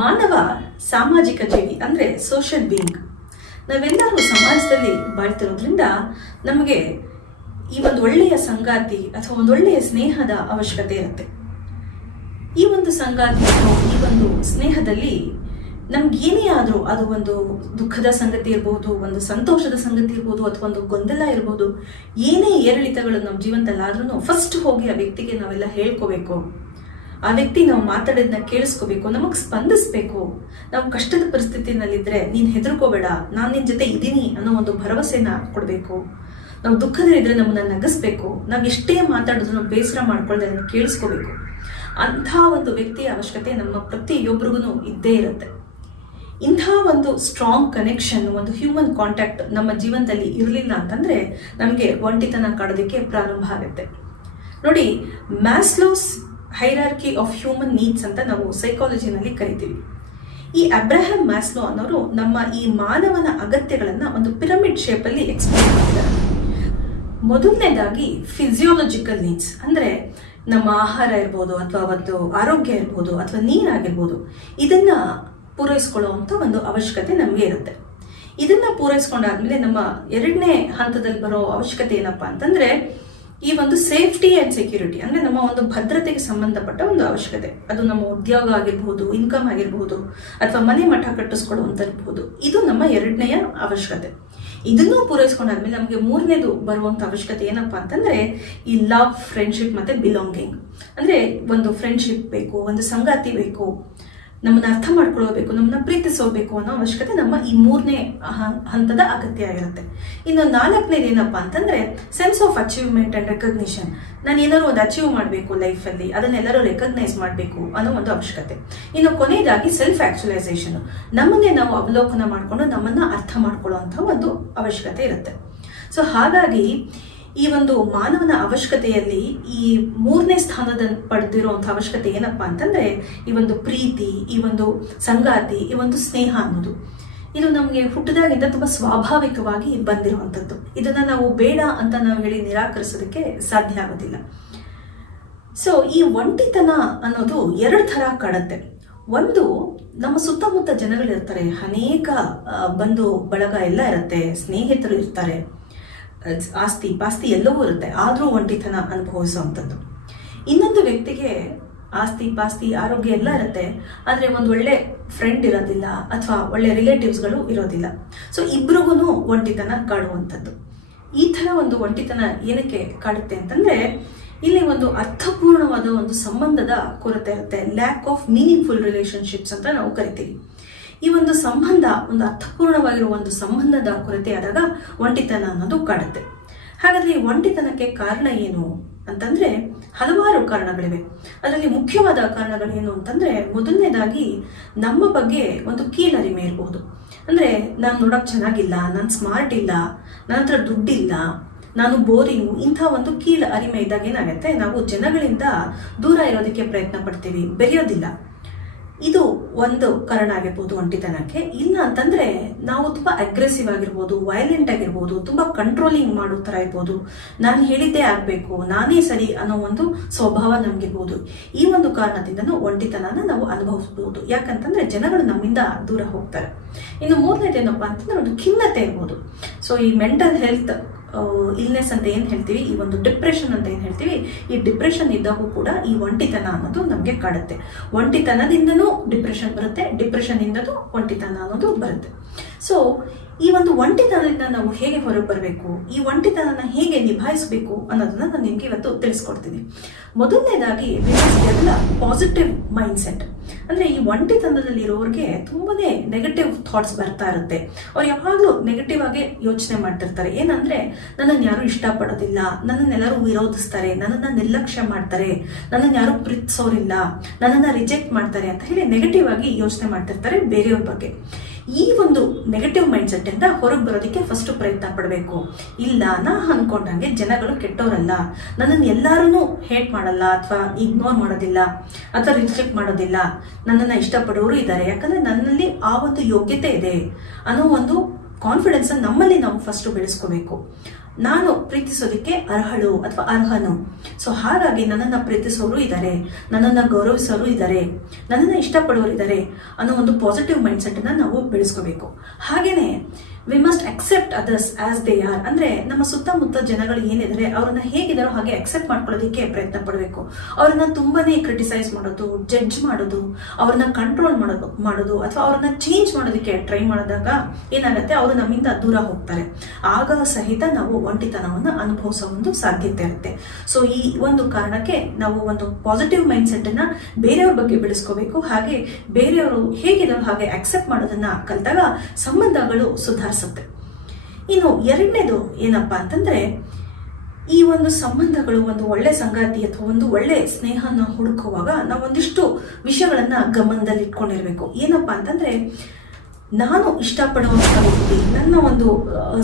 ಮಾನವ ಸಾಮಾಜಿಕ ಜೀವಿ ಅಂದರೆ ಸೋಷಿಯಲ್ ಬೀಯಿಂಗ್. ನಾವೆಲ್ಲರೂ ಸಮಾಜದಲ್ಲಿ ಬಾಳ್ತಿರೋದ್ರಿಂದ ನಮಗೆ ಈ ಒಂದು ಒಳ್ಳೆಯ ಸಂಗಾತಿ ಅಥವಾ ಒಂದು ಒಳ್ಳೆಯ ಸ್ನೇಹದ ಅವಶ್ಯಕತೆ ಇರುತ್ತೆ. ಈ ಒಂದು ಸಂಗಾತಿ ಅಥವಾ ಈ ಒಂದು ಸ್ನೇಹದಲ್ಲಿ ನಮ್ಗೆ ಏನೇ ಆದರೂ ಅದು ಒಂದು ದುಃಖದ ಸಂಗತಿ ಇರ್ಬೋದು, ಒಂದು ಸಂತೋಷದ ಸಂಗತಿ ಇರ್ಬೋದು, ಅಥವಾ ಒಂದು ಗೊಂದಲ ಇರ್ಬೋದು, ಏನೇ ಏರಿಳಿತಗಳು ನಮ್ಮ ಜೀವನದಲ್ಲಾದ್ರೂ ಫಸ್ಟ್ ಹೋಗಿ ಆ ವ್ಯಕ್ತಿಗೆ ನಾವೆಲ್ಲ ಹೇಳ್ಕೋಬೇಕು. ಆ ವ್ಯಕ್ತಿ ನಾವು ಮಾತಾಡೋದನ್ನ ಕೇಳಿಸ್ಕೋಬೇಕು, ನಮಗೆ ಸ್ಪಂದಿಸ್ಬೇಕು. ನಾವು ಕಷ್ಟದ ಪರಿಸ್ಥಿತಿನಲ್ಲಿದ್ದರೆ ನೀನು ಹೆದರ್ಕೋಬೇಡ, ನಾನು ನಿನ್ನ ಜೊತೆ ಇದ್ದೀನಿ ಅನ್ನೋ ಒಂದು ಭರವಸೆನ ಕೊಡಬೇಕು. ನಾವು ದುಃಖದಲ್ಲಿದ್ದರೆ ನಮ್ಮನ್ನ ನಗಿಸ್ಬೇಕು. ನಾವು ಎಷ್ಟೇ ಮಾತಾಡಿದ್ರು ನಾವು ಬೇಸರ ಮಾಡ್ಕೊಳ್ಳದೆ ಅದನ್ನು ಕೇಳಿಸ್ಕೋಬೇಕು. ಅಂಥ ಒಂದು ವ್ಯಕ್ತಿಯ ಅವಶ್ಯಕತೆ ನಮ್ಮ ಪ್ರತಿಯೊಬ್ಬರಿಗೂ ಇದ್ದೇ ಇರುತ್ತೆ. ಇಂಥ ಒಂದು ಸ್ಟ್ರಾಂಗ್ ಕನೆಕ್ಷನ್, ಒಂದು ಹ್ಯೂಮನ್ ಕಾಂಟ್ಯಾಕ್ಟ್ ನಮ್ಮ ಜೀವನದಲ್ಲಿ ಇರಲಿಲ್ಲ ಅಂತಂದರೆ ನಮಗೆ ಒಂಟಿತನ ಕಾಡೋದಕ್ಕೆ ಪ್ರಾರಂಭ ಆಗುತ್ತೆ. ನೋಡಿ, ಮ್ಯಾಸ್ಲೋಸ್ ಹೈರಾರ್ಕಿ ಆಫ್ ಹ್ಯೂಮನ್ ನೀಡ್ಸ್ ಅಂತ ನಾವು ಸೈಕಾಲಜಿನಲ್ಲಿ ಕರಿತೀವಿ. ಈ ಅಬ್ರಹಾಂ ಮ್ಯಾಸ್ಲೋ ಅನ್ನೋರು ನಮ್ಮ ಈ ಮಾನವನ ಅಗತ್ಯಗಳನ್ನು ಒಂದು ಪಿರಮಿಡ್ ಶೇಪಲ್ಲಿ ಎಕ್ಸ್ಪ್ಲೇನ್ ಮಾಡಿದ್ದಾರೆ. ಮೊದಲನೇದಾಗಿ ಫಿಸಿಯೋಲಜಿಕಲ್ ನೀಡ್ಸ್ ಅಂದರೆ ನಮ್ಮ ಆಹಾರ ಇರ್ಬೋದು, ಅಥವಾ ಒಂದು ಆರೋಗ್ಯ ಇರ್ಬೋದು, ಅಥವಾ ನೀರಾಗಿರ್ಬೋದು, ಇದನ್ನ ಪೂರೈಸ್ಕೊಳ್ಳುವಂಥ ಒಂದು ಅವಶ್ಯಕತೆ ನಮಗೆ ಇರುತ್ತೆ. ಇದನ್ನ ಪೂರೈಸ್ಕೊಂಡಾದ್ಮೇಲೆ ನಮ್ಮ ಎರಡನೇ ಹಂತದಲ್ಲಿ ಬರೋ ಅವಶ್ಯಕತೆ ಏನಪ್ಪಾ ಅಂತಂದ್ರೆ ಈ ಒಂದು ಸೇಫ್ಟಿ ಆ್ಯಂಡ್ ಸೆಕ್ಯೂರಿಟಿ, ಅಂದರೆ ನಮ್ಮ ಒಂದು ಭದ್ರತೆಗೆ ಸಂಬಂಧಪಟ್ಟ ಒಂದು ಅವಶ್ಯಕತೆ. ಅದು ನಮ್ಮ ಉದ್ಯೋಗ ಆಗಿರ್ಬೋದು, ಇನ್ಕಮ್ ಆಗಿರ್ಬೋದು, ಅಥವಾ ಮನೆ ಮಠ ಕಟ್ಟಿಸ್ಕೊಳ್ಳುವಂಥರ್ಬೋದು. ಇದು ನಮ್ಮ ಎರಡನೆಯ ಅವಶ್ಯಕತೆ. ಇದನ್ನೂ ಪೂರೈಸ್ಕೊಂಡಾದ್ಮೇಲೆ ನಮಗೆ ಮೂರನೇದು ಬರುವಂಥ ಅವಶ್ಯಕತೆ ಏನಪ್ಪಾ ಅಂತಂದ್ರೆ ಈ ಲವ್, ಫ್ರೆಂಡ್ಶಿಪ್ ಮತ್ತೆ ಬಿಲಾಂಗಿಂಗ್. ಅಂದರೆ ಒಂದು ಫ್ರೆಂಡ್ಶಿಪ್ ಬೇಕು, ಒಂದು ಸಂಗಾತಿ ಬೇಕು, ನಮ್ಮನ್ನ ಅರ್ಥ ಮಾಡ್ಕೊಳ್ಳಬೇಕು, ನಮ್ಮನ್ನ ಪ್ರೀತಿಸೋಬೇಕು ಅನ್ನೋ ಅವಶ್ಯಕತೆ ನಮ್ಮ ಈ ಮೂರನೇ ಹಂತದ ಅಗತ್ಯ ಆಗಿರುತ್ತೆ. ಇನ್ನು ನಾಲ್ಕನೇದು ಏನಪ್ಪಾ ಅಂತಂದ್ರೆ sense of achievement and recognition. ನಾನು ಏನಾದ್ರು ಒಂದು ಅಚೀವ್ ಮಾಡಬೇಕು ಲೈಫಲ್ಲಿ, ಅದನ್ನೆಲ್ಲರೂ ರೆಕಗ್ನೈಸ್ ಮಾಡಬೇಕು ಅನ್ನೋ ಒಂದು ಅವಶ್ಯಕತೆ. ಇನ್ನು ಕೊನೆಯದಾಗಿ ಸೆಲ್ಫ್ ಆಕ್ಚುಲೈಸೇಷನ್, ನಮ್ಮನ್ನೇ ನಾವು ಅವಲೋಕನ ಮಾಡಿಕೊಂಡು ನಮ್ಮನ್ನ ಅರ್ಥ ಮಾಡ್ಕೊಳ್ಳುವಂಥ ಒಂದು ಅವಶ್ಯಕತೆ ಇರುತ್ತೆ. ಸೊ ಹಾಗಾಗಿ ಈ ಒಂದು ಮಾನವನ ಅವಶ್ಯಕತೆಯಲ್ಲಿ ಈ ಮೂರನೇ ಸ್ಥಾನದ ಪಡೆದಿರುವಂಥ ಅವಶ್ಯಕತೆ ಏನಪ್ಪಾ ಅಂತಂದ್ರೆ ಈ ಒಂದು ಪ್ರೀತಿ, ಈ ಒಂದು ಸಂಗಾತಿ, ಈ ಒಂದು ಸ್ನೇಹ ಅನ್ನೋದು. ಇದು ನಮಗೆ ಹುಟ್ಟಿದಾಗಿಂದ ತುಂಬಾ ಸ್ವಾಭಾವಿಕವಾಗಿ ಬಂದಿರುವಂಥದ್ದು. ಇದನ್ನ ನಾವು ಬೇಡ ಅಂತ ನಾವು ಹೇಳಿ ನಿರಾಕರಿಸೋದಕ್ಕೆ ಸಾಧ್ಯ ಆಗೋದಿಲ್ಲ. ಸೊ ಈ ಒಂಟಿತನ ಅನ್ನೋದು ಎರಡು ಥರ ಕಾಡುತ್ತೆ. ಒಂದು, ನಮ್ಮ ಸುತ್ತಮುತ್ತ ಜನಗಳಿರ್ತಾರೆ, ಅನೇಕ ಬಂಧು ಬಳಗ ಎಲ್ಲ ಇರುತ್ತೆ, ಸ್ನೇಹಿತರು ಇರ್ತಾರೆ, ಆಸ್ತಿ ಪಾಸ್ತಿ ಎಲ್ಲವೂ ಇರುತ್ತೆ, ಆದರೂ ಒಂಟಿತನ ಅನುಭವಿಸುವಂಥದ್ದು. ಇನ್ನೊಂದು ವ್ಯಕ್ತಿಗೆ ಆಸ್ತಿ ಪಾಸ್ತಿ ಆರೋಗ್ಯ ಎಲ್ಲ ಇರುತ್ತೆ, ಆದರೆ ಒಂದು ಒಳ್ಳೆ ಫ್ರೆಂಡ್ ಇರೋದಿಲ್ಲ, ಅಥವಾ ಒಳ್ಳೆ ರಿಲೇಟಿವ್ಸ್ಗಳು ಇರೋದಿಲ್ಲ. ಸೊ ಇಬ್ರಿಗೂ ಒಂಟಿತನ ಕಾಡುವಂಥದ್ದು. ಈ ಥರ ಒಂದು ಒಂಟಿತನ ಏನಕ್ಕೆ ಕಾಡುತ್ತೆ ಅಂತಂದ್ರೆ ಇಲ್ಲಿ ಒಂದು ಅರ್ಥಪೂರ್ಣವಾದ ಒಂದು ಸಂಬಂಧದ ಕೊರತೆ ಇರುತ್ತೆ. ಲ್ಯಾಕ್ ಆಫ್ ಮೀನಿಂಗ್ಫುಲ್ ರಿಲೇಶನ್ಶಿಪ್ಸ್ ಅಂತ ನಾವು ಕರಿತೀವಿ. ಈ ಒಂದು ಸಂಬಂಧ, ಒಂದು ಅರ್ಥಪೂರ್ಣವಾಗಿರುವ ಒಂದು ಸಂಬಂಧದ ಕೊರತೆ ಆದಾಗ ಒಂಟಿತನ ಅನ್ನೋದು ಕಾಡುತ್ತೆ. ಹಾಗಾದ್ರೆ ಈ ಒಂಟಿತನಕ್ಕೆ ಕಾರಣ ಏನು ಅಂತಂದ್ರೆ ಹಲವಾರು ಕಾರಣಗಳಿವೆ. ಅದರಲ್ಲಿ ಮುಖ್ಯವಾದ ಕಾರಣಗಳೇನು ಅಂತಂದ್ರೆ ಮೊದಲನೇದಾಗಿ ನಮ್ಮ ಬಗ್ಗೆ ಒಂದು ಕೀಳರಿಮೆ ಇರಬಹುದು. ಅಂದ್ರೆ ನಾನು ನೋಡಕ್ ಚೆನ್ನಾಗಿಲ್ಲ, ನಾನು ಸ್ಮಾರ್ಟ್ ಇಲ್ಲ, ನನ್ನ ಹತ್ರ ದುಡ್ಡಿಲ್ಲ, ನಾನು ಬೋರಿಂಗು, ಇಂಥ ಒಂದು ಕೀಳು ಅರಿಮೆ ಇದ್ದಾಗ ಏನಾಗುತ್ತೆ, ನಾವು ಜನಗಳಿಂದ ದೂರ ಇರೋದಕ್ಕೆ ಪ್ರಯತ್ನ ಪಡ್ತೀವಿ, ಬೆರೆಯೋದಿಲ್ಲ. ಇದು ಒಂದು ಕಾರಣ ಆಗಿರ್ಬೋದು ಒಂಟಿತನಕ್ಕೆ. ಇಲ್ಲ ಅಂತಂದ್ರೆ ನಾವು ತುಂಬಾ ಅಗ್ರೆಸಿವ್ ಆಗಿರ್ಬೋದು, ವೈಲೆಂಟ್ ಆಗಿರ್ಬೋದು, ತುಂಬಾ ಕಂಟ್ರೋಲಿಂಗ್ ಮಾಡೋ ತರ ಇರ್ಬೋದು, ನಾನು ಹೇಳಿದ್ದೇ ಆಗ್ಬೇಕು, ನಾನೇ ಸರಿ ಅನ್ನೋ ಒಂದು ಸ್ವಭಾವ ನಮ್ಗಿರ್ಬೋದು. ಈ ಒಂದು ಕಾರಣದಿಂದನೂ ಒಂಟಿತನನ ನಾವು ಅನುಭವಿಸಬಹುದು. ಯಾಕಂತಂದ್ರೆ ಜನಗಳು ನಮ್ಮಿಂದ ದೂರ ಹೋಗ್ತಾರೆ. ಇನ್ನು ಮೂರನೇದು ಏನಪ್ಪಾ ಅಂತಂದ್ರೆ ಒಂದು ಖಿನ್ನತೆ ಇರ್ಬೋದು. ಸೊ ಈ ಮೆಂಟಲ್ ಹೆಲ್ತ್ ಇಲ್ನೆಸ್ ಅಂತ ಏನ್ ಹೇಳ್ತೀವಿ, ಈ ಒಂದು ಡಿಪ್ರೆಷನ್ ಅಂತ ಏನ್ ಹೇಳ್ತೀವಿ, ಈ ಡಿಪ್ರೆಷನ್ ಇದ್ದಾಗೂ ಕೂಡ ಈ ಒಂಟಿತನ ಅನ್ನೋದು ನಮ್ಗೆ ಕಾಡುತ್ತೆ. ಒಂಟಿತನದಿಂದನೂ ಡಿಪ್ರೆಷನ್ ಬರುತ್ತೆ, ಡಿಪ್ರೆಷನ್ ಇಂದನೂ ಒಂಟಿತನ ಅನ್ನೋದು ಬರುತ್ತೆ. ಸೊ ಈ ಒಂದು ಒಂಟಿತನದಿಂದ ನಾವು ಹೇಗೆ ಹೊರಗೆ ಬರಬೇಕು, ಈ ಒಂಟಿತನನ ಹೇಗೆ ನಿಭಾಯಿಸಬೇಕು ಅನ್ನೋದನ್ನ ನಾನು ನಿಮ್ಗೆ ಇವತ್ತು ತಿಳಿಸ್ಕೊಡ್ತೀನಿ. ಮೊದಲನೇದಾಗಿ ಪಾಸಿಟಿವ್ ಮೈಂಡ್ ಸೆಟ್. ಅಂದ್ರೆ ಈ ಒಂಟಿತನದಲ್ಲಿರೋರಿಗೆ ತುಂಬಾನೇ ನೆಗೆಟಿವ್ ಥಾಟ್ಸ್ ಬರ್ತಾ ಇರುತ್ತೆ. ಅವ್ರು ಯಾವಾಗಲೂ ನೆಗೆಟಿವ್ ಆಗಿ ಯೋಚನೆ ಮಾಡ್ತಿರ್ತಾರೆ. ಏನಂದ್ರೆ ನನ್ನನ್ನು ಯಾರು ಇಷ್ಟಪಡೋದಿಲ್ಲ, ನನ್ನನ್ನೆಲ್ಲರೂ ವಿರೋಧಿಸ್ತಾರೆ, ನನ್ನನ್ನ ನಿರ್ಲಕ್ಷ್ಯ ಮಾಡ್ತಾರೆ, ನನ್ನನ್ನು ಯಾರು ಪ್ರೀತಿಸೋರಿಲ್ಲ, ನನ್ನನ್ನ ರಿಜೆಕ್ಟ್ ಮಾಡ್ತಾರೆ ಅಂತ ಹೇಳಿ ನೆಗೆಟಿವ್ ಆಗಿ ಯೋಚನೆ ಮಾಡ್ತಿರ್ತಾರೆ ಬೇರೆಯವ್ರ ಬಗ್ಗೆ. ಈ ಒಂದು ನೆಗೆಟಿವ್ ಮೈಂಡ್ ಸೆಟ್ ಇಂದ ಹೊರಗೆ ಬರೋದಕ್ಕೆ ಫಸ್ಟ್ ಪ್ರಯತ್ನ ಪಡಬೇಕು. ಇಲ್ಲ, ನಾ ಅನ್ಕೊಂಡಂಗೆ ಜನಗಳು ಕೆಟ್ಟವರಲ್ಲ, ನನ್ನನ್ನು ಎಲ್ಲರೂ ಹೇಟ್ ಮಾಡಲ್ಲ, ಅಥವಾ ಇಗ್ನೋರ್ ಮಾಡೋದಿಲ್ಲ, ಅಥವಾ ರಿಜೆಕ್ಟ್ ಮಾಡೋದಿಲ್ಲ, ನನ್ನನ್ನು ಇಷ್ಟಪಡೋರು ಇದ್ದಾರೆ, ಯಾಕಂದ್ರೆ ನನ್ನಲ್ಲಿ ಆ ಒಂದು ಯೋಗ್ಯತೆ ಇದೆ ಅನ್ನೋ ಒಂದು ಕಾನ್ಫಿಡೆನ್ಸ್ ನಮ್ಮಲ್ಲಿ ನಾವು ಫಸ್ಟ್ ಬೆಳೆಸ್ಕೋಬೇಕು. ನಾನು ಪ್ರೀತಿಸೋದಕ್ಕೆ ಅರ್ಹಳು ಅಥವಾ ಅರ್ಹನು. ಸೊ ಹಾಗಾಗಿ ನನ್ನನ್ನು ಪ್ರೀತಿಸೋರು ಇದ್ದಾರೆ, ನನ್ನನ್ನು ಗೌರವಿಸೋರು ಇದ್ದಾರೆ, ನನ್ನನ್ನು ಇಷ್ಟಪಡೋರು ಇದ್ದಾರೆ ಅನ್ನೋ ಒಂದು ಪಾಸಿಟಿವ್ ಮೈಂಡ್ಸೆಟ್ ಅನ್ನ ನಾವು ಬೆಳೆಸ್ಕೋಬೇಕು. ಹಾಗೇನೆ we must accept others as they are. ಅಂದ್ರೆ ನಮ್ಮ ಸುತ್ತಮುತ್ತ ಜನಗಳು ಏನಿದ್ದಾರೆ ಅವ್ರನ್ನ ಹೇಗಿದಾರೋ ಹಾಗೆ ಅಕ್ಸೆಪ್ಟ್ ಮಾಡ್ಕೊಳ್ಳೋದಕ್ಕೆ ಪ್ರಯತ್ನ ಪಡಬೇಕು. ಅವ್ರನ್ನ ತುಂಬಾನೇ ಕ್ರಿಟಿಸೈಸ್ ಮಾಡೋದು, ಜಡ್ಜ್ ಮಾಡೋದು, ಅವ್ರನ್ನ ಕಂಟ್ರೋಲ್ ಮಾಡೋದು ಅಥವಾ ಅವ್ರನ್ನ ಚೇಂಜ್ ಮಾಡೋದಕ್ಕೆ ಟ್ರೈ ಮಾಡಿದಾಗ ಏನಾಗುತ್ತೆ, ಅವರು ನಮ್ಮಿಂದ ದೂರ ಹೋಗ್ತಾರೆ. ಆಗ ಸಹಿತ ನಾವು ಒಂಟಿತನವನ್ನು ಅನುಭವಿಸೋ ಒಂದು ಸಾಧ್ಯತೆ ಇರುತ್ತೆ. ಸೊ ಈ ಒಂದು ಕಾರಣಕ್ಕೆ ನಾವು ಒಂದು ಪಾಸಿಟಿವ್ ಮೈಂಡ್ ಸೆಟ್ ಅನ್ನ ಬೇರೆಯವ್ರ ಬಗ್ಗೆ ಬೆಳೆಸ್ಕೋಬೇಕು. ಹಾಗೆ ಬೇರೆಯವರು ಹೇಗಿದಾರೋ ಹಾಗೆ ಅಕ್ಸೆಪ್ಟ್ ಮಾಡೋದನ್ನ ಕಲಿತಾಗ ಸಂಬಂಧಗಳು ಸುಧಾರಿಸುತ್ತೆ. ಇನ್ನು ಎರಡನೇದು ಏನಪ್ಪಾ ಅಂತಂದ್ರೆ, ಈ ಒಂದು ಸಂಬಂಧಗಳು ಒಂದು ಒಳ್ಳೆ ಸಂಗಾತಿ ಅಥವಾ ಒಂದು ಒಳ್ಳೆ ಸ್ನೇಹನ ಹುಡುಕುವಾಗ ನಾವು ಒಂದಿಷ್ಟು ವಿಷಯಗಳನ್ನ ಗಮನದಲ್ಲಿ ಇಟ್ಕೊಂಡಿರ್ಬೇಕು. ಏನಪ್ಪಾ ಅಂತಂದ್ರೆ, ನಾನು ಇಷ್ಟಪಡುವಂತಹ ವ್ಯಕ್ತಿ, ನನ್ನ ಒಂದು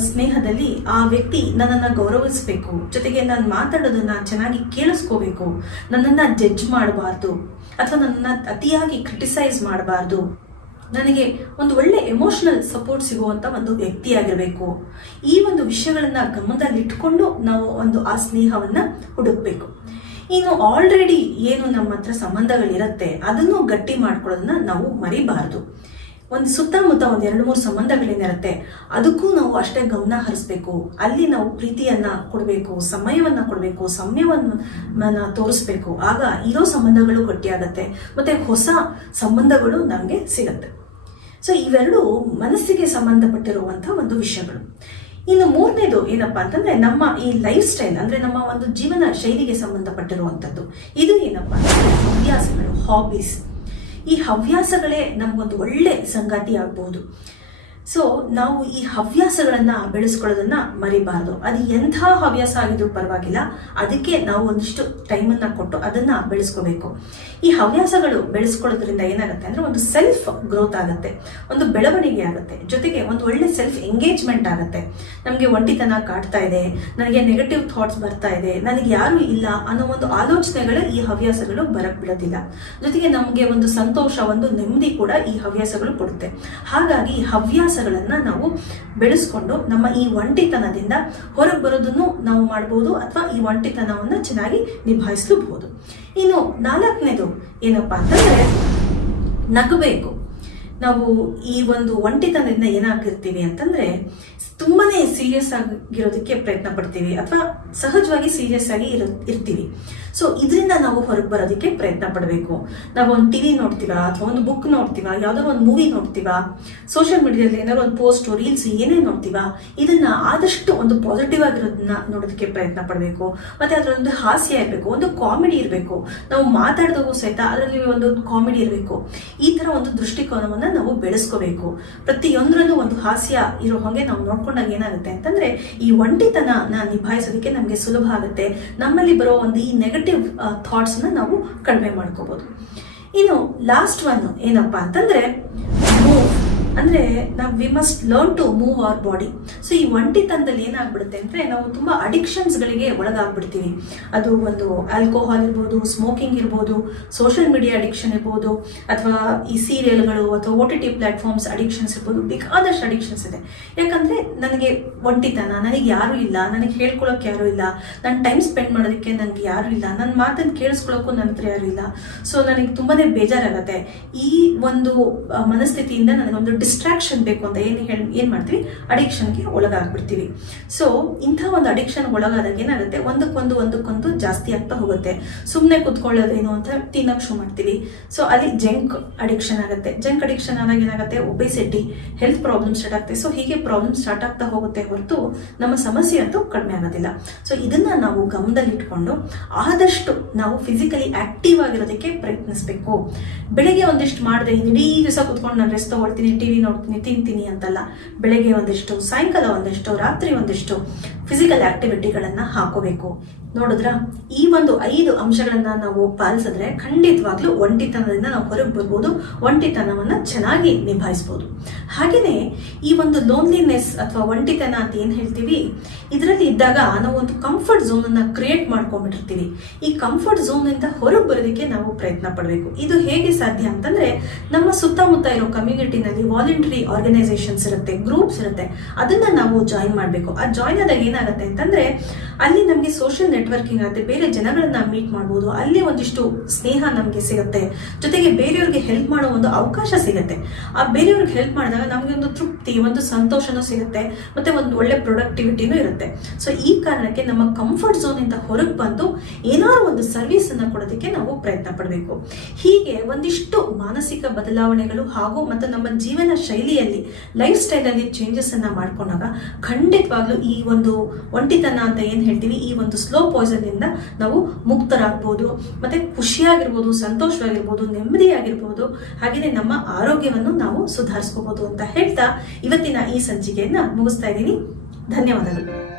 ಸ್ನೇಹದಲ್ಲಿ ಆ ವ್ಯಕ್ತಿ ನನ್ನನ್ನು ಗೌರವಿಸಬೇಕು, ಜೊತೆಗೆ ನಾನು ಮಾತಾಡೋದನ್ನ ಚೆನ್ನಾಗಿ ಕೇಳಿಸ್ಕೋಬೇಕು, ನನ್ನನ್ನು ಜಡ್ಜ್ ಮಾಡಬಾರ್ದು ಅಥವಾ ನನ್ನನ್ನು ಅತಿಯಾಗಿ ಕ್ರಿಟಿಸೈಸ್ ಮಾಡಬಾರ್ದು, ನನಗೆ ಒಂದು ಒಳ್ಳೆ ಎಮೋಷನಲ್ ಸಪೋರ್ಟ್ ಸಿಗುವಂತ ಒಂದು ವ್ಯಕ್ತಿಯಾಗಿರ್ಬೇಕು. ಈ ಒಂದು ವಿಷಯಗಳನ್ನ ಗಮನದಲ್ಲಿ ಇಟ್ಕೊಂಡು ನಾವು ಒಂದು ಆ ಸ್ನೇಹವನ್ನ ಹುಡುಕ್ಬೇಕು. ಇನ್ನು ಆಲ್ರೆಡಿ ಏನು ನಮ್ಮ ಹತ್ರ ಸಂಬಂಧಗಳಿರುತ್ತೆ ಅದನ್ನು ಗಟ್ಟಿ ಮಾಡ್ಕೊಳ್ಳೋದನ್ನ ನಾವು ಮರಿಬಾರದು. ಒಂದು ಸುತ್ತಮುತ್ತ ಒಂದು 2-3 ಸಂಬಂಧಗಳೇನಿರುತ್ತೆ ಅದಕ್ಕೂ ನಾವು ಅಷ್ಟೇ ಗಮನ ಹರಿಸ್ಬೇಕು. ಅಲ್ಲಿ ನಾವು ಪ್ರೀತಿಯನ್ನ ಕೊಡಬೇಕು, ಸಮಯವನ್ನ ಕೊಡಬೇಕು, ಸಮಯವನ್ನ ತೋರಿಸ್ಬೇಕು. ಆಗ ಇರೋ ಸಂಬಂಧಗಳು ಗಟ್ಟಿಯಾಗತ್ತೆ ಮತ್ತೆ ಹೊಸ ಸಂಬಂಧಗಳು ನಮಗೆ ಸಿಗತ್ತೆ. ಸೊ ಇವೆರಡು ಮನಸ್ಸಿಗೆ ಸಂಬಂಧಪಟ್ಟಿರುವಂತಹ ಒಂದು ವಿಷಯಗಳು. ಇನ್ನು ಮೂರನೇದು ಏನಪ್ಪಾ ಅಂತಂದ್ರೆ, ನಮ್ಮ ಈ ಲೈಫ್ ಸ್ಟೈಲ್ ಅಂದ್ರೆ ನಮ್ಮ ಒಂದು ಜೀವನ ಶೈಲಿಗೆ ಸಂಬಂಧಪಟ್ಟಿರುವಂಥದ್ದು. ಇದು ಏನಪ್ಪಾ ಅಂತಂದ್ರೆ ಹವ್ಯಾಸಗಳು, ಹಾಬೀಸ್. ಈ ಹವ್ಯಾಸಗಳೇ ನಮ್ಗೊಂದು ಒಳ್ಳೆ ಸಂಗಾತಿ ಆಗ್ಬಹುದು. ಸೊ ನಾವು ಈ ಹವ್ಯಾಸಗಳನ್ನ ಬೆಳೆಸ್ಕೊಳ್ಳೋದನ್ನ ಮರಿಬಾರ್ದು. ಅದು ಎಂಥ ಹವ್ಯಾಸ ಆಗಿದ್ರು ಪರವಾಗಿಲ್ಲ, ಅದಕ್ಕೆ ನಾವು ಒಂದಿಷ್ಟು ಟೈಮನ್ನ ಕೊಟ್ಟು ಅದನ್ನ ಬೆಳೆಸ್ಕೋಬೇಕು. ಈ ಹವ್ಯಾಸಗಳು ಬೆಳೆಸ್ಕೊಳ್ಳೋದ್ರಿಂದ ಏನಾಗುತ್ತೆ ಅಂದ್ರೆ ಒಂದು ಸೆಲ್ಫ್ ಗ್ರೋತ್ ಆಗುತ್ತೆ, ಒಂದು ಬೆಳವಣಿಗೆ ಆಗುತ್ತೆ, ಜೊತೆಗೆ ಒಂದು ಒಳ್ಳೆ ಸೆಲ್ಫ್ ಎಂಗೇಜ್ಮೆಂಟ್ ಆಗುತ್ತೆ. ನಮಗೆ ಒಂಟಿತನ ಕಾಡ್ತಾ ಇದೆ, ನನಗೆ ನೆಗೆಟಿವ್ ಥಾಟ್ಸ್ ಬರ್ತಾ ಇದೆ, ನನಗೆ ಯಾರು ಇಲ್ಲ ಅನ್ನೋ ಒಂದು ಆಲೋಚನೆಗಳು ಈ ಹವ್ಯಾಸಗಳು ಬರಕ್ ಬಿಡೋದಿಲ್ಲ. ಜೊತೆಗೆ ನಮಗೆ ಒಂದು ಸಂತೋಷ, ಒಂದು ನೆಮ್ಮದಿ ಕೂಡ ಈ ಹವ್ಯಾಸಗಳು ಕೊಡುತ್ತೆ. ಹಾಗಾಗಿ ಈ ಹವ್ಯಾಸಗಳನ್ನ ನಾವು ಬೆಳೆಸ್ಕೊಂಡು ನಮ್ಮ ಈ ಒಂಟಿತನದಿಂದ ಹೊರಗೆ ಬರೋದನ್ನು ನಾವು ಮಾಡಬಹುದು ಅಥವಾ ಈ ಒಂಟಿತನವನ್ನ ಚೆನ್ನಾಗಿ ನಿಭಾಯಿಸಲೂಬಹುದು. ಇನ್ನು 4ನೇದು ಏನಪ್ಪಾ ಅಂತಂದ್ರೆ, ನಗಬೇಕು. ನಾವು ಈ ಒಂದು ಒಂಟಿತನದಿಂದ ಏನಾಗಿರ್ತೀವಿ ಅಂತಂದ್ರೆ ತುಂಬಾನೇ ಸೀರಿಯಸ್ ಆಗಿರೋದಕ್ಕೆ ಪ್ರಯತ್ನ ಪಡ್ತೀವಿ ಅಥವಾ ಸಹಜವಾಗಿ ಸೀರಿಯಸ್ ಆಗಿ ಇರ್ತೀವಿ. ಸೊ ಇದರಿಂದ ನಾವು ಹೊರಗೆ ಬರೋದಕ್ಕೆ ಪ್ರಯತ್ನ ಪಡಬೇಕು. ನಾವು ಒಂದು ಟಿವಿ ನೋಡ್ತೀವ ಅಥವಾ ಒಂದು ಬುಕ್ ನೋಡ್ತೀವ, ಯಾವ್ದಾದ್ರು ಒಂದು ಮೂವಿ ನೋಡ್ತೀವ, ಸೋಷಿಯಲ್ ಮೀಡಿಯಾದಲ್ಲಿ ಏನಾದ್ರು ಒಂದು ಪೋಸ್ಟ್, ರೀಲ್ಸ್ ಏನೇ ನೋಡ್ತೀವ, ಇದನ್ನ ಆದಷ್ಟು ಒಂದು ಪಾಸಿಟಿವ್ ಆಗಿರೋದನ್ನ ನೋಡೋದಕ್ಕೆ ಪ್ರಯತ್ನ ಪಡಬೇಕು. ಮತ್ತೆ ಅದರೊಂದು ಹಾಸ್ಯ ಇರಬೇಕು, ಒಂದು ಕಾಮಿಡಿ ಇರಬೇಕು. ನಾವು ಮಾತಾಡಿದಾಗೂ ಸಹಿತ ಅದರಲ್ಲಿ ಒಂದು ಕಾಮಿಡಿ ಇರಬೇಕು. ಈ ತರ ಒಂದು ದೃಷ್ಟಿಕೋನವನ್ನ ನಾವು ಬೆಳೆಸ್ಕೋಬೇಕು. ಪ್ರತಿಯೊಂದರಲ್ಲೂ ಒಂದು ಹಾಸ್ಯ ಇರೋ ಹಾಗೆ ನಾವು ನೋಡ್ಕೊಂಡಾಗ ಏನಾಗುತ್ತೆ ಅಂತಂದ್ರೆ ಈ ಒಂಟಿತನ ನಿಭಾಯಿಸೋದಕ್ಕೆ ನಮ್ಗೆ ಸುಲಭ ಆಗುತ್ತೆ. ನಮ್ಮಲ್ಲಿ ಬರೋ ಒಂದು ಈ ನೆಗೆಟಿವ್ ಥಾಟ್ಸ್ ನ ನಾವು ಕಡಿಮೆ ಮಾಡ್ಕೋಬಹುದು. ಇನ್ನು ಲಾಸ್ಟ್ ಒನ್ ಏನಪ್ಪಾ ಅಂತಂದ್ರೆ ಮೂವ್. ಅಂದ್ರೆ ನಾವು we must learn to move our body. So ಈ ಒಂಟಿತನದಲ್ಲಿ ಏನಾಗ್ಬಿಡುತ್ತೆ ಅಂದ್ರೆ ನಾವು ತುಂಬಾ ಅಡಿಕ್ಷನ್ಸ್ ಗಳಿಗೆ ಒಳಗಾಗ್ಬಿಡ್ತೀವಿ. ಅದು ಒಂದು ಆಲ್ಕೋಹಾಲ್ ಇರ್ಬೋದು, ಸ್ಮೋಕಿಂಗ್ ಇರ್ಬೋದು, ಸೋಷಿಯಲ್ ಮೀಡಿಯಾ ಅಡಿಕ್ಷನ್ ಇರ್ಬೋದು, ಅಥವಾ ಈ ಸೀರಿಯಲ್ಗಳು ಅಥವಾ OTT ಪ್ಲಾಟ್ಫಾರ್ಮ್ಸ್ ಅಡಿಕ್ಷನ್ಸ್ ಇರ್ಬೋದು. ಬೇಕಾದಷ್ಟು ಅಡಿಕ್ಷನ್ಸ್ ಇದೆ. ಯಾಕಂದ್ರೆ ನನಗೆ ಒಂಟಿತನ, ನನಗೆ ಯಾರು ಇಲ್ಲ, ನನಗೆ ಹೇಳ್ಕೊಳಕ್ ಯಾರು ಇಲ್ಲ, ನನ್ನ ಟೈಮ್ ಸ್ಪೆಂಡ್ ಮಾಡೋದಕ್ಕೆ ನನಗೆ ಯಾರು ಇಲ್ಲ, ನನ್ನ ಮಾತನ್ನು ಕೇಳಿಸ್ಕೊಳ್ಳೋಕ್ಕೂ ನನ್ನ ಹತ್ರ ಯಾರು ಇಲ್ಲ. ಸೊ ನನಗೆ ತುಂಬಾನೇ ಬೇಜಾರಾಗತ್ತೆ. ಈ ಒಂದು ಮನಸ್ಥಿತಿಯಿಂದ ನನಗೊಂದು ಡಿಸ್ಟ್ರಾಕ್ಷನ್ ಬೇಕು ಅಂತ ಏನ್ ಮಾಡ್ತೀವಿ, ಅಡಿಕ್ಷನ್ಗೆ ಒಳಗಾಗ್ಬಿಡ್ತೀವಿ. ಸೊ ಇಂಥ ಒಂದು ಅಡಿಕ್ಷನ್ ಒಳಗಾದಾಗ ಏನಾಗುತ್ತೆ, ಒಂದಕ್ಕೊಂದು ಜಾಸ್ತಿ ಆಗ್ತಾ ಹೋಗುತ್ತೆ. ಸುಮ್ಮನೆ ಕುತ್ಕೊಳ್ಳೋದೇನು ಅಂತ ತಿನ್ನಕ್ ಶುರು ಮಾಡ್ತೀವಿ. ಸೊ ಅಲ್ಲಿ ಜಂಕ್ ಅಡಿಕ್ಷನ್ ಆಗುತ್ತೆ. ಜಂಕ್ ಅಡಿಕ್ಷನ್ ಆದಾಗ ಏನಾಗುತ್ತೆ, ಒಬೆಸಿಟಿ, ಹೆಲ್ತ್ ಪ್ರಾಬ್ಲಮ್ ಸ್ಟಾರ್ಟ್ ಆಗುತ್ತೆ. ಸೊ ಹೀಗೆ ಪ್ರಾಬ್ಲಮ್ ಸ್ಟಾರ್ಟ್ ಆಗ್ತಾ ಹೋಗುತ್ತೆ ಹೊರತು ನಮ್ಮ ಸಮಸ್ಯೆ ಅಂತೂ ಕಡಿಮೆ ಆಗೋದಿಲ್ಲ. ಸೊ ಇದನ್ನ ನಾವು ಗಮನದಲ್ಲಿ ಇಟ್ಕೊಂಡು ಆದಷ್ಟು ನಾವು ಫಿಸಿಕಲಿ ಆಕ್ಟಿವ್ ಆಗಿರೋದಕ್ಕೆ ಪ್ರಯತ್ನಿಸಬೇಕು. ಬೆಳಿಗ್ಗೆ ಒಂದಿಷ್ಟು ಮಾಡಿದ್ರೆ ಇಡೀ ದಿವಸ ಕುತ್ಕೊಂಡು ನಾನು ರೆಸ್ಟ್ ತಗೊಳ್ತೀನಿ, ಟಿವಿ ನೋಡ್ತೀನಿ, ತಿಂತೀನಿ ಅಂತಲ್ಲ. ಬೆಳಗ್ಗೆ ಒಂದಿಷ್ಟು, ಸಾಯಂಕಾಲ ಒಂದಿಷ್ಟು, ರಾತ್ರಿ ಒಂದಿಷ್ಟು ಫಿಸಿಕಲ್ ಆಕ್ಟಿವಿಟಿಗಳನ್ನ ಹಾಕೋಬೇಕು. ನೋಡಿದ್ರ, ಈ ಒಂದು 5 ಅಂಶಗಳನ್ನ ನಾವು ಪಾಲಿಸಿದ್ರೆ ಖಂಡಿತವಾಗ್ಲೂ ಒಂಟಿತನದಿಂದ ನಾವು ಹೊರಗೆ ಬರ್ಬೋದು, ಒಂಟಿತನವನ್ನ ಚೆನ್ನಾಗಿ ನಿಭಾಯಿಸಬಹುದು. ಹಾಗೇನೆ ಈ ಒಂದು ಲೋನ್ಲಿನೆಸ್ ಅಥವಾ ಒಂಟಿತನ ಅಂತ ಏನ್ ಹೇಳ್ತೀವಿ, ಇದರಲ್ಲಿ ಇದ್ದಾಗ ನಾವು ಒಂದು ಕಂಫರ್ಟ್ ಝೋನ್ ಅನ್ನ ಕ್ರಿಯೇಟ್ ಮಾಡ್ಕೊಂಡ್ಬಿಟ್ಟಿರ್ತೀವಿ. ಈ ಕಂಫರ್ಟ್ ಝೋನ್ ಇಂದ ಹೊರಗೆ ಬರೋದಕ್ಕೆ ನಾವು ಪ್ರಯತ್ನ ಪಡಬೇಕು. ಇದು ಹೇಗೆ ಸಾಧ್ಯ ಅಂತಂದ್ರೆ, ನಮ್ಮ ಸುತ್ತಮುತ್ತ ಇರೋ ಕಮ್ಯುನಿಟಿನಲ್ಲಿ ವಾಲಂಟರಿ ಆರ್ಗನೈಸೇಷನ್ಸ್ ಇರುತ್ತೆ, ಗ್ರೂಪ್ಸ್ ಇರುತ್ತೆ, ಅದನ್ನ ನಾವು ಜಾಯಿನ್ ಮಾಡಬೇಕು. ಆ ಜಾಯಿನ್ ಆದಾಗ ಏನಾಗುತ್ತೆ ಅಂತಂದ್ರೆ ಅಲ್ಲಿ ನಮಗೆ ಸೋಷಿಯಲ್ ನೆಟ್ವರ್ಕಿಂಗ್ ಆಗುತ್ತೆ, ಬೇರೆ ಜನಗಳನ್ನ ಮೀಟ್ ಮಾಡ್ಬೋದು, ಅಲ್ಲಿ ಒಂದಿಷ್ಟು ಸ್ನೇಹ ನಮಗೆ ಸಿಗುತ್ತೆ, ಜೊತೆಗೆ ಬೇರೆಯವ್ರಿಗೆ ಹೆಲ್ಪ್ ಮಾಡೋ ಒಂದು ಅವಕಾಶ ಸಿಗುತ್ತೆ. ಆ ಬೇರೆಯವ್ರಿಗೆ ಹೆಲ್ಪ್ ಮಾಡಿದಾಗ ನಮಗೆ ಒಂದು ತೃಪ್ತಿ, ಒಂದು ಸಂತೋಷನೂ ಸಿಗುತ್ತೆ, ಮತ್ತೆ ಒಂದು ಒಳ್ಳೆ ಪ್ರೊಡಕ್ಟಿವಿಟಿನೂ ಇರುತ್ತೆ. ಸೊ ಈ ಕಾರಣಕ್ಕೆ ನಮ್ಮ ಕಂಫರ್ಟ್ ಝೋನ್ ಇಂದ ಹೊರಗೆ ಬಂದು ಏನಾದ್ರು ಒಂದು ಸರ್ವಿಸ್ ಅನ್ನ ಕೊಡೋದಕ್ಕೆ ನಾವು ಪ್ರಯತ್ನ ಪಡಬೇಕು. ಹೀಗೆ ಒಂದಿಷ್ಟು ಮಾನಸಿಕ ಬದಲಾವಣೆಗಳು ಹಾಗೂ ಮತ್ತು ನಮ್ಮ ಜೀವನ ಶೈಲಿಯಲ್ಲಿ, ಲೈಫ್ ಸ್ಟೈಲ್ ಅಲ್ಲಿ ಚೇಂಜಸ್ ಅನ್ನ ಮಾಡ್ಕೊಂಡಾಗ ಖಂಡಿತವಾಗ್ಲೂ ಈ ಒಂದು ಒಂಟಿತನ ಅಂತ ಏನ್ ಹೇಳ್ತೀವಿ, ಈ ಒಂದು ಸ್ಲೋ ಪಾಯ್ಸನ್ ಇಂದ ನಾವು ಮುಕ್ತರಾಗಬಹುದು, ಮತ್ತೆ ಖುಷಿಯಾಗಿರ್ಬೋದು, ಸಂತೋಷವಾಗಿರ್ಬೋದು, ನೆಮ್ಮದಿಯಾಗಿರ್ಬೋದು, ಹಾಗೆಯೇ ನಮ್ಮ ಆರೋಗ್ಯವನ್ನು ನಾವು ಸುಧಾರಿಸ್ಕೋಬಹುದು ಅಂತ ಹೇಳ್ತಾ ಇವತ್ತಿನ ಈ ಸಂಚಿಕೆಯನ್ನ ಮುಗಿಸ್ತಾ ಇದ್ದೀನಿ. ಧನ್ಯವಾದಗಳು.